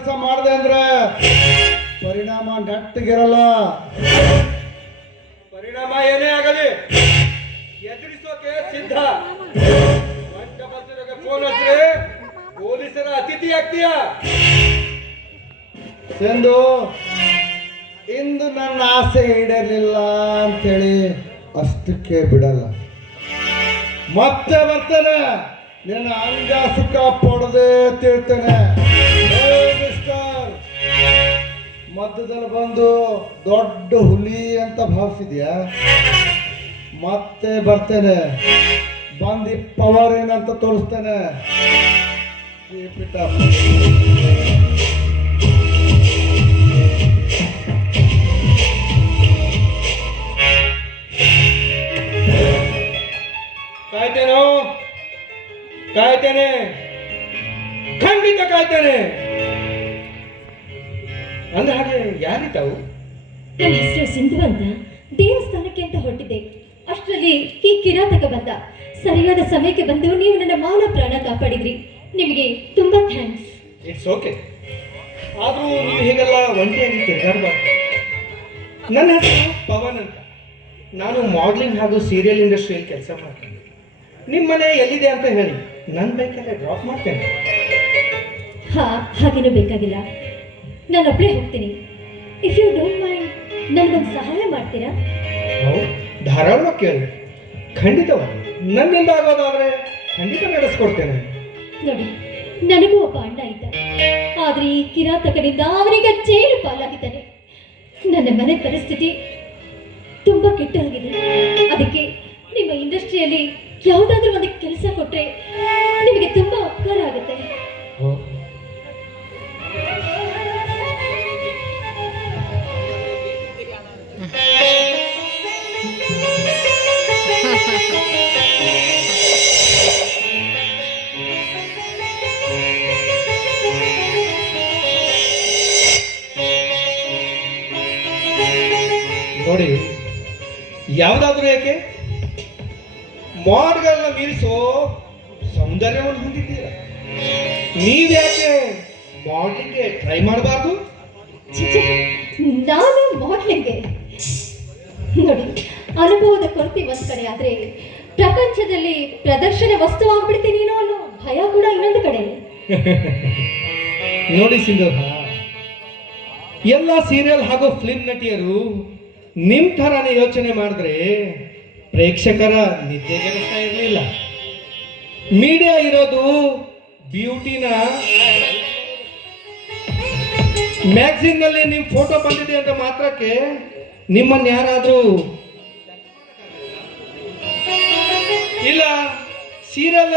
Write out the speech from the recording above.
ಕೆಲಸ ಮಾಡಿದೆ ಅಂದ್ರೆ ಪರಿಣಾಮ ನೆಟ್ಟಗಿರಲ್ಲ. ಪರಿಣಾಮ ಏನೇ ಆಗಲಿ ಎದುರಿಸೋಕೆ ಸಿದ್ಧ. ಫೋನ್ ಹಚ್ಚಿದ್ರೆ ಪೊಲೀಸರ ಅತಿಥಿ ಆಗ್ತೀಯ. ಎಂದು ಇಂದು ನನ್ನ ಆಸೆ ಈಡೇರಲಿಲ್ಲ ಅಂತೇಳಿ ಅಷ್ಟಕ್ಕೆ ಬಿಡಲ್ಲ. ಮತ್ತೆ ಬರ್ತೇನೆ, ನಿನ್ನ ಅಂಗ ಸುಖ ಪಡೆದೇ ತಿಳ್ತೇನೆ. ಮಿಸ್ಟರ್, ಮಧ್ಯದಲ್ಲಿ ಬಂದು ದೊಡ್ಡ ಹುಲಿ ಅಂತ ಭಾವಿಸಿದ್ಯಾ? ಮತ್ತೆ ಬರ್ತೇನೆ, ಬಂದು ಪವರ್ ಏನಂತ ತೋರಿಸ್ತೇನೆ. Keep it up. ಕಾಯ್ತೇನೋ, ಕಾಯ್ತೇನೆ, ಖಂಡಿತ ಕಾಯ್ತೇನೆ. ಅಂದ್ರೆ ಹಾಗೆ ಯಾರಿದ್ದಾವು? ನನ್ನ ಹೆಸರು ಸಿಂಧು ಅಂತ. ದೇವಸ್ಥಾನಕ್ಕೆ ಅಂತ ಹೊರಟಿದ್ದೆ. ಅಷ್ಟರಲ್ಲಿ ಈ ಕಿರಾತಕ ಬಂದ. ಸರಿಯಾದ ಸಮಯಕ್ಕೆ ಬಂದು ನೀವು ನನ್ನ ಮಾನ ಪ್ರಾಣ ಕಾಪಾಡಿದ್ರಿ. ನಿಮಗೆ ತುಂಬಾ ಥ್ಯಾಂಕ್ಸ್. It's okay. ಆದರೂ ನೀವು ಹೀಗೆಲ್ಲ ಒಂಟಿಯಾಗಿ ತಿರುಗಾಡಬಾರ್ದು. ನನ್ನ ಹೆಸರು ಪವನ್ ಅಂತ. ನಾನು ಮಾಡಲಿಂಗ್ ಹಾಗೂ ಸೀರಿಯಲ್ ಇಂಡಸ್ಟ್ರಿಯಲ್ಲಿ ಕೆಲಸ ಮಾಡ್ತೇನೆ. ನಿಮ್ಮ ಮನೆ ಎಲ್ಲಿದೆ ಅಂತ ಹೇಳಿ, ನನ್ನ ಬೈಕಲ್ಲೇ ಡ್ರಾಪ್ ಮಾಡ್ತೇನೆ. ಹಾಗೇನೂ ಬೇಕಾಗಿಲ್ಲ, ನಾನು ಒಬ್ಬಳೇ ಹೋಗ್ತೀನಿ. ಇಫ್ ಯು ಡೋಂಟ್ ಮೈಂಡ್, ನನಗೊಂದು ಸಹಾಯ ಮಾಡ್ತೀರಾ? ಹೌದು, ಧಾರಾಳವಾಗಿ ಕೇಳಿ. ಖಂಡಿತವಾಗಿ ನನ್ನಿಂದ ಆಗೋದಾದರೆ ಖಂಡಿತ ನಡೆಸ್ಕೊಡ್ತೇನೆ. ನೋಡಿ, ನನಗೂ ಒಬ್ಬ ಅಣ್ಣ ಇದ್ದ. ಆದ್ರೆ ಈ ಕಿರಾತಕನಿಂದ ಅವನಿಗ ಜೈಲು ಪಾಲಾಗಿದ್ದಾನೆ. ನನ್ನ ಮನೆ ಪರಿಸ್ಥಿತಿ ತುಂಬಾ ಕೆಟ್ಟಾಗಿದೆ. ಅದಕ್ಕೆ ನಿಮ್ಮ ಇಂಡಸ್ಟ್ರಿಯಲ್ಲಿ ಯಾವುದಾದ್ರೂ ಒಂದು ಕೆಲಸ ಕೊಟ್ರೆ ನಿಮಗೆ ತುಂಬಾ ಉಪಕಾರ ಆಗುತ್ತೆ. ನೋಡಿ, ಯಾವುದಾದ್ರೂ ಏಕೆ, ಮಾಡ್ಗಳನ್ನ ಮೀರಿಸೋ ಸೌಂದರ್ಯವನ್ನು ಹೊಂದಿದ್ದೀರ. ನೀವ್ಯಾಕೆ ಮಾಡ್ಲಿಂಗ್ಗೆ ಟ್ರೈ ಮಾಡಬಾರ್ದು? ನಾನು ಮಾಡ್ಲಿಂಗ್ಗೆ ನೋಡಿ, ಅನುಭವದ ಕೊರತೆ ಒಂದ್ ಕಡೆ ಆದ್ರೆ ಪ್ರಪಂಚದಲ್ಲಿ ಪ್ರದರ್ಶನ ವಸ್ತು ಆಗ್ಬಿಡ್ತೀನೇನೋ ಅನ್ನೋ ಭಯ ಕೂಡ ಇನ್ನೊಂದು ಕಡೆ. ನೋಡಿ ಸಿಂಧೂರ, ಎಲ್ಲ ಸೀರಿಯಲ್ ಹಾಗೂ ಫಿಲ್ಮ್ ನಟಿಯರು ನಿಮ್ ಥರನೇ ಯೋಚನೆ ಮಾಡಿದ್ರೆ ಪ್ರೇಕ್ಷಕರ ನಿದ್ದೆ ಕೆಲಸ ಇರಲಿಲ್ಲ. ಮೀಡಿಯಾ ಇರೋದು ಬ್ಯೂಟಿನ ಮ್ಯಾಗ್ಝಿನ್ನಲ್ಲಿ ನಿಮ್ಮ ಫೋಟೋ ಬಂದಿದೆ ಅಂತ ಮಾತ್ರಕ್ಕೆ ನಿಮ್ಮನ್ನು ಯಾರಾದರೂ ಇಲ್ಲ ಸೀರಿಯಲ್